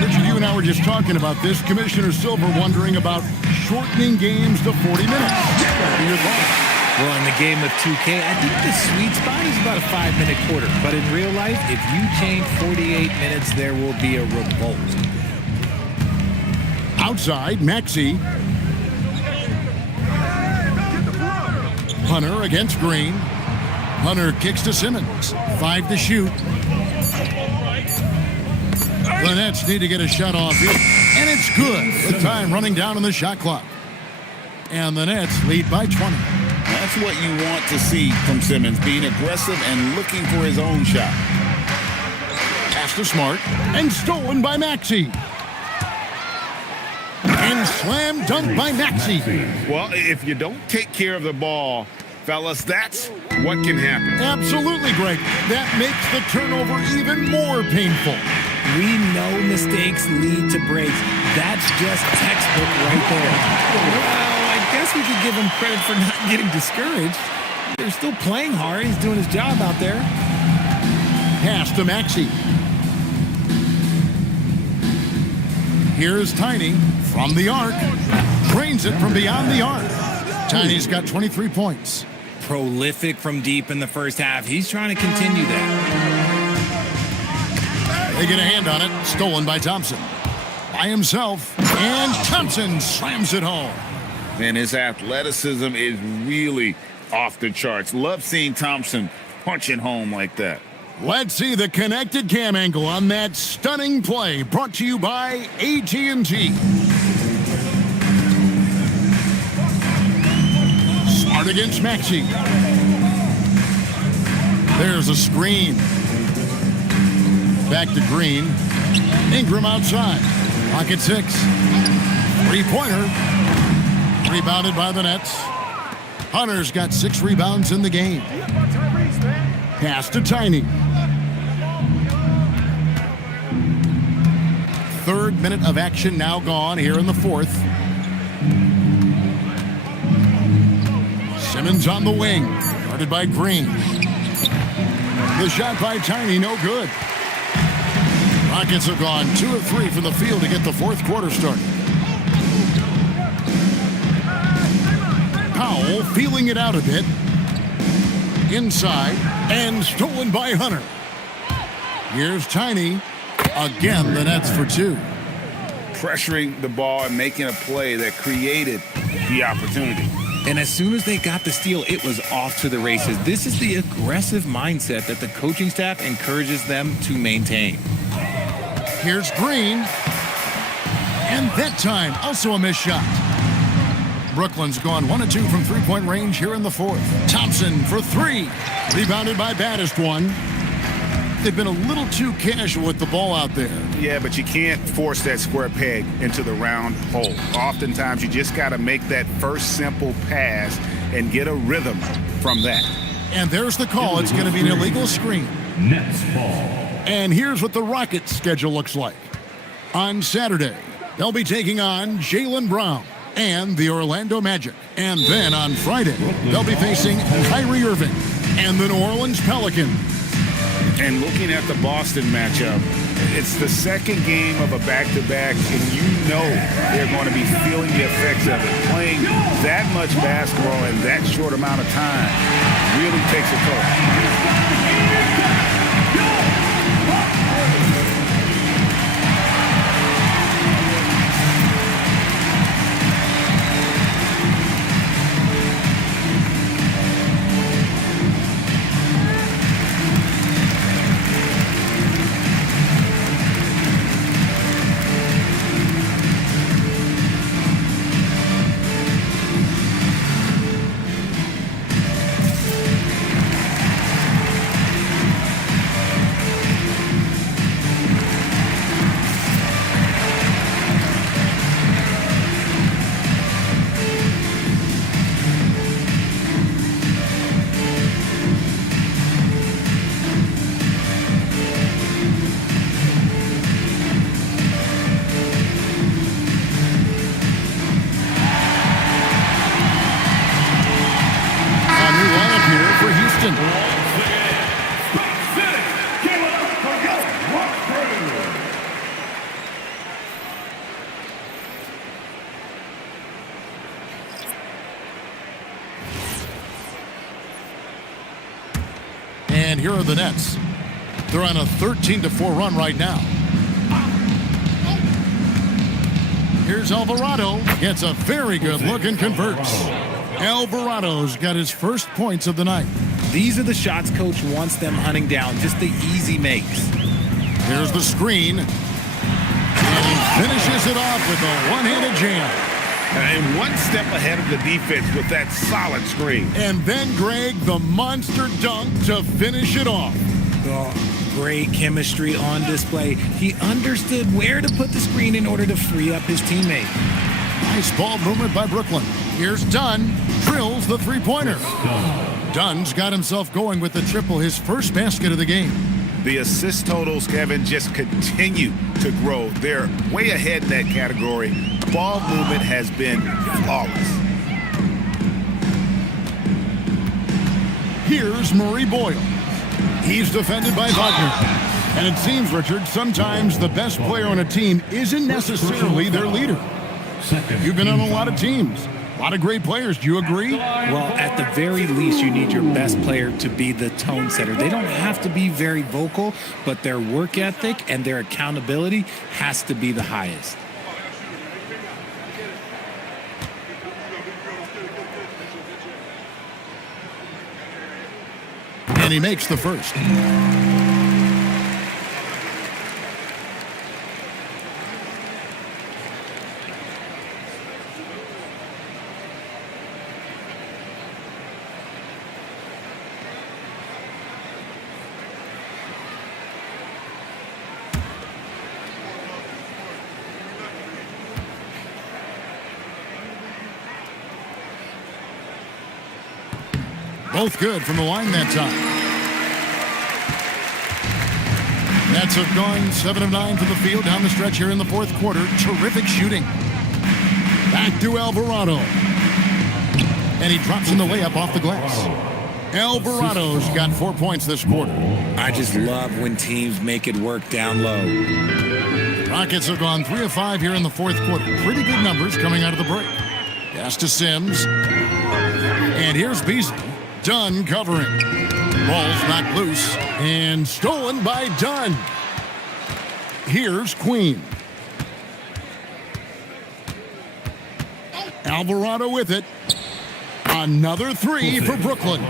Richard, you and I were just talking about this. Commissioner Silver wondering about shortening games to 40 minutes. What are your thoughts? Well, in the game of 2K, I think the sweet spot is about a 5-minute quarter. But in real life, if you change 48 minutes, there will be a revolt. Outside, Maxey. Hunter against Green. Hunter kicks to Simmons. 5 to shoot. The Nets need to get a shot off here. And it's good. The time running down on the shot clock. And the Nets lead by 20. That's what you want to see from Simmons, being aggressive and looking for his own shot. Pass to Smart. And stolen by Maxey. And slam dunk by Maxey. Well, if you don't take care of the ball, fellas, that's what can happen. Absolutely, Greg. That makes the turnover even more painful. We know mistakes lead to breaks. That's just textbook right there. Well, I guess we could give him credit for not getting discouraged. They're still playing hard. He's doing his job out there. Pass to Maxey. Here's Tiny from the arc. Drains it from beyond the arc. Tiny's got 23 points. Prolific from deep in the first half. He's trying to continue that. They get a hand on it. Stolen by Thompson. By himself. And Thompson slams it home. And his athleticism is really off the charts. Love seeing Thompson punch it home like that. Let's see the connected cam angle on that stunning play, brought to you by AT&T. Smart against Maxey. There's a screen. Back to Green. Ingram outside. Pocket 6. Three-pointer. Rebounded by the Nets. Hunter's got 6 rebounds in the game. Pass to Tiny. Third minute of action now gone here in the fourth. Simmons on the wing. Guarded by Green. The shot by Tiny, no good. Rockets have gone 2 of 3 from the field to get the fourth quarter started. Powell feeling it out a bit. Inside and stolen by Hunter. Here's Tiny. Again, the Nets for 2. Pressuring the ball and making a play that created the opportunity. And as soon as they got the steal, it was off to the races. This is the aggressive mindset that the coaching staff encourages them to maintain. Here's Green. And that time, also a missed shot. Brooklyn's gone 1 of 2 from three-point range here in the fourth. Thompson for 3. Rebounded by Baddest one. They've been a little too casual with the ball out there. Yeah, but you can't force that square peg into the round hole. Oftentimes, you just got to make that first simple pass and get a rhythm from that. And there's the call. It's going to be an illegal screen. Nets ball. And here's what the Rockets' schedule looks like. On Saturday, they'll be taking on Jaylen Brown and the Orlando Magic. And then on Friday, they'll be facing Kyrie Irving and the New Orleans Pelicans. And looking at the Boston matchup, it's the second game of a back-to-back, and you know they're going to be feeling the effects of it. Playing that much basketball in that short amount of time really takes a toll. And here are the Nets. They're on a 13-4 run right now. Here's Alvarado. Gets a very good look and converts. Alvarado's got his first points of the night. These are the shots coach wants them hunting down, just the easy makes. Here's the screen. And he finishes it off with a one-handed jam. And one step ahead of the defense with that solid screen. And then, Greg, the monster dunk to finish it off. Oh, great chemistry on display. He understood where to put the screen in order to free up his teammate. Nice ball movement by Brooklyn. Here's Dunn. Drills the three-pointer. Dunn's got himself going with the triple, his first basket of the game. The assist totals, Kevin, just continue to grow. They're way ahead in that category. Ball movement has been flawless. Here's Murray Boyle. He's defended by Wagner. And it seems, Richard, sometimes the best player on a team isn't necessarily their leader. You've been on a lot of teams. A lot of great players. Do you agree? Well, at the very least, you need your best player to be the tone setter. They don't have to be very vocal, but their work ethic and their accountability has to be the highest. And he makes the first. Both good from the line that time. Nets have gone 7 of 9 from the field down the stretch here in the fourth quarter. Terrific shooting. Back to Alvarado. And he drops in the layup off the glass. Alvarado's got 4 points this quarter. I just love when teams make it work down low. Rockets have gone 3 of 5 here in the fourth quarter. Pretty good numbers coming out of the break. Pass to Sims. And here's Beasley. Dunn covering. Ball's knocked loose and stolen by Dunn. Here's Queen. Alvarado with it. Another three for Brooklyn.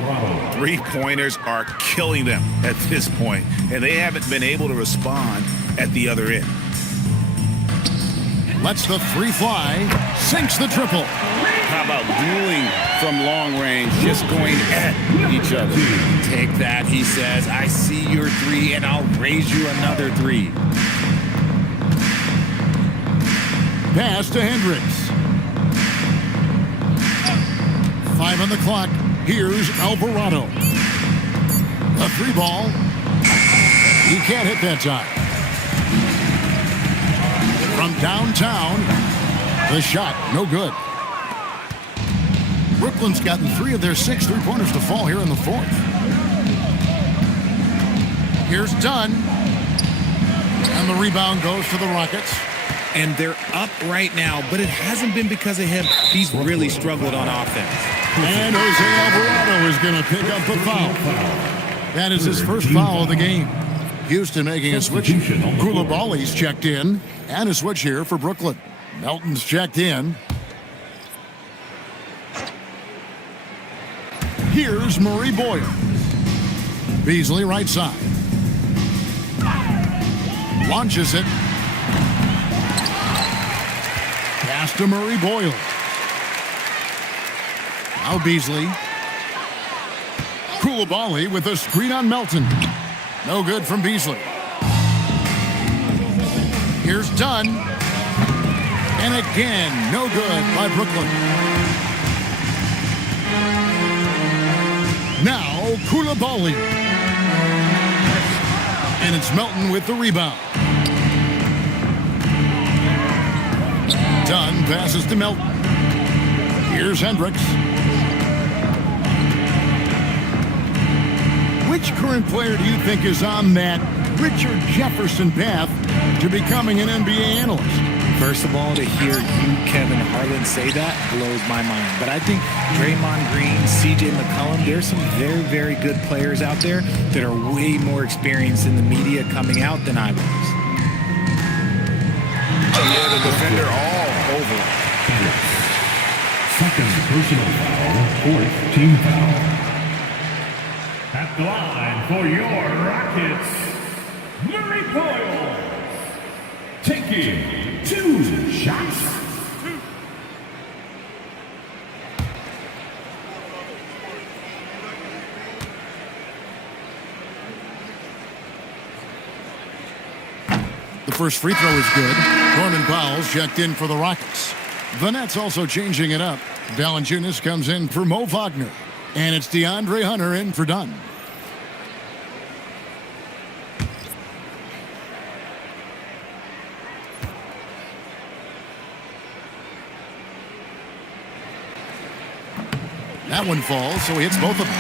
Three-pointers are killing them at this point, and they haven't been able to respond at the other end. Lets the three fly. Sinks the triple. How about dueling from long range, just going at each other? Take that, he says. I see your three, and I'll raise you another three. Pass to Hendricks. 5 on the clock. Here's Alvarado. A three ball. He can't hit that time. From downtown, the shot, no good. Brooklyn's gotten 3 of their 6 three-pointers to fall here in the fourth. Here's Dunn. And the rebound goes to the Rockets. And they're up right now, but it hasn't been because of him. He's really struggled on offense. And Jose Alvarado is going to pick up the foul. That is his first foul of the game. Houston making a switch. Koulibaly's checked in. And a switch here for Brooklyn. Melton's checked in. Here's Murray Boyle. Beasley right side. Launches it. Pass to Murray Boyle. Now Beasley. Koulibaly with a screen on Melton. No good from Beasley. Here's Dunn. And again, no good by Brooklyn. Now Koulibaly. And it's Melton with the rebound. Dunn passes to Melton. Here's Hendricks. Which current player do you think is on that Richard Jefferson path to becoming an NBA analyst? First of all, to hear you, Kevin Harlan, say that blows my mind. But I think Draymond Green, CJ McCollum, there's some very, very good players out there that are way more experienced in the media coming out than I was. Yeah, the defender all over. Second personal foul, fourth team foul. At the line for your Rockets, Murray Boyle. Taking 2 shots. The first free throw is good. Norman Powell's checked in for the Rockets. The Nets also changing it up. Valanciunas comes in for Mo Wagner. And it's DeAndre Hunter in for Dunn. That one falls, so he hits both of them.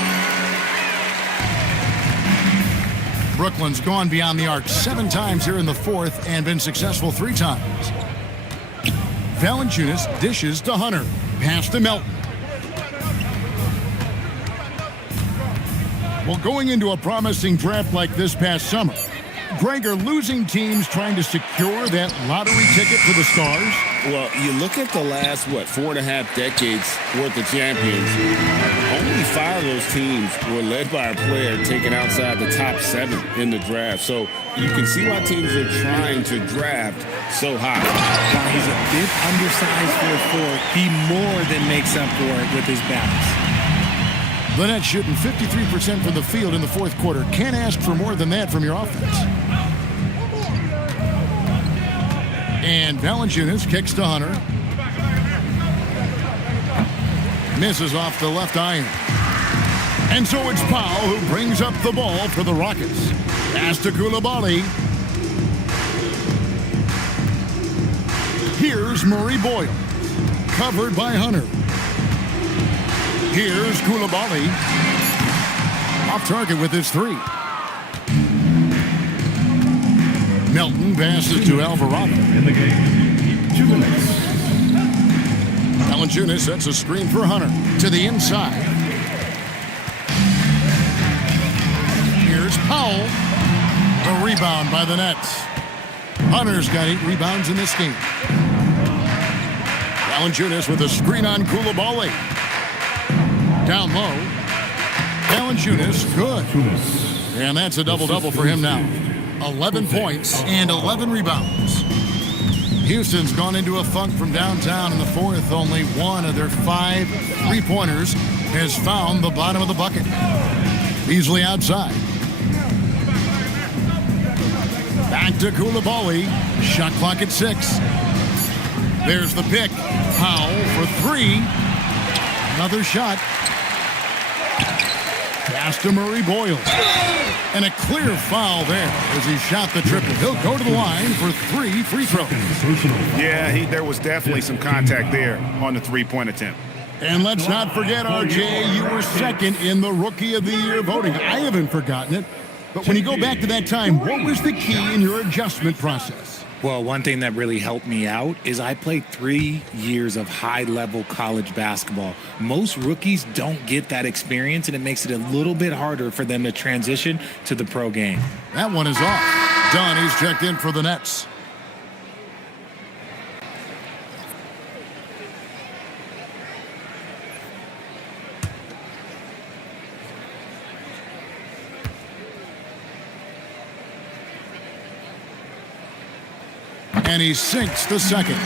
Brooklyn's gone beyond the arc 7 times here in the fourth and been successful 3 times. Valanciunas dishes to Hunter. Pass to Melton. Well, going into a promising draft like this past summer, Greg, are losing teams trying to secure that lottery ticket to the stars? Well, you look at the last, 4.5 decades worth of champions. Only 5 of those teams were led by a player taken outside the top 7 in the draft. So you can see why teams are trying to draft so high. While he's a bit undersized for a 4, he more than makes up for it with his balance. The Nets shooting 53% from the field in the fourth quarter. Can't ask for more than that from your offense. And Valanciunas kicks to Hunter. Misses off the left iron. And so it's Powell who brings up the ball for the Rockets. Pass to Koulibaly. Here's Murray Boyle. Covered by Hunter. Here's Koulibaly. Off target with his three. Melton passes to Alvarado. In the game, 2 minutes. Valanciunas sets a screen for Hunter. To the inside. Here's Powell. A rebound by the Nets. Hunter's got 8 rebounds in this game. Valanciunas with a screen on Koulibaly. Down low. Valanciunas, good. And that's a double-double for him now. 11 points and 11 rebounds. Houston's gone into a funk from downtown in the fourth. Only one of their 5 3-pointers has found the bottom of the bucket. Easily outside. Back to Koulibaly. Shot clock at 6. There's the pick. Powell for 3. Another shot. Pass to Murray Boyle. And a clear foul there as he shot the triple. He'll go to the line for 3 free throws. Yeah, there was definitely some contact there on the 3-point attempt. And let's not forget, RJ, you were second in the Rookie of the Year voting. I haven't forgotten it. But when you go back to that time, what was the key in your adjustment process? Well, one thing that really helped me out is I played 3 years of high-level college basketball. Most rookies don't get that experience, and it makes it a little bit harder for them to transition to the pro game. That one is off. Donnie's checked in for the Nets. And he sinks the second.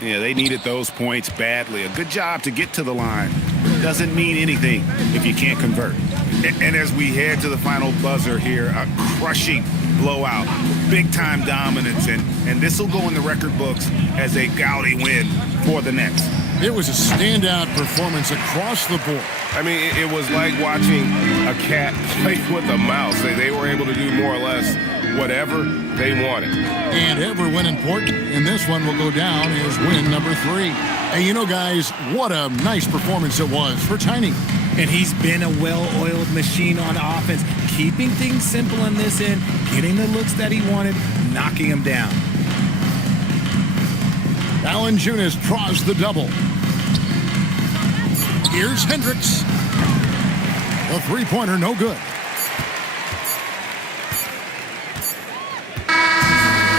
Yeah, they needed those points badly. A good job to get to the line. Doesn't mean anything if you can't convert. And as we head to the final buzzer here, a crushing blowout, big-time dominance, and this will go in the record books as a gaudy win for the Nets. It was a standout performance across the board. I mean, it was like watching a cat play with a mouse. They were able to do more or less whatever they wanted. And every win important, and this one will go down as win number 3. And you know, guys, what a nice performance it was for Tiny. And he's been a well-oiled machine on offense, keeping things simple on this end, getting the looks that he wanted, knocking him down. Valanciunas draws the double. Here's Hendricks. The 3-pointer, no good.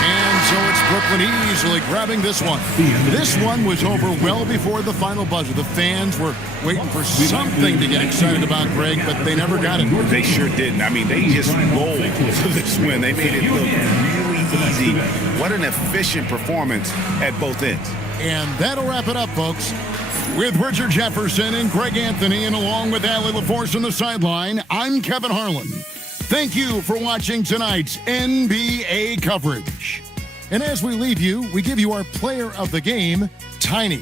And so it's Brooklyn easily grabbing this one. This one was over well before the final buzzer. The fans were waiting for something to get excited about, Greg, but they never got it. They sure didn't. I mean, they just rolled to this win. They made it look really easy. What an efficient performance at both ends. And that'll wrap it up, folks. With Richard Jefferson and Greg Anthony, and along with Allie LaForce on the sideline, I'm Kevin Harlan. Thank you for watching tonight's NBA coverage. And as we leave you, we give you our player of the game, Tiny.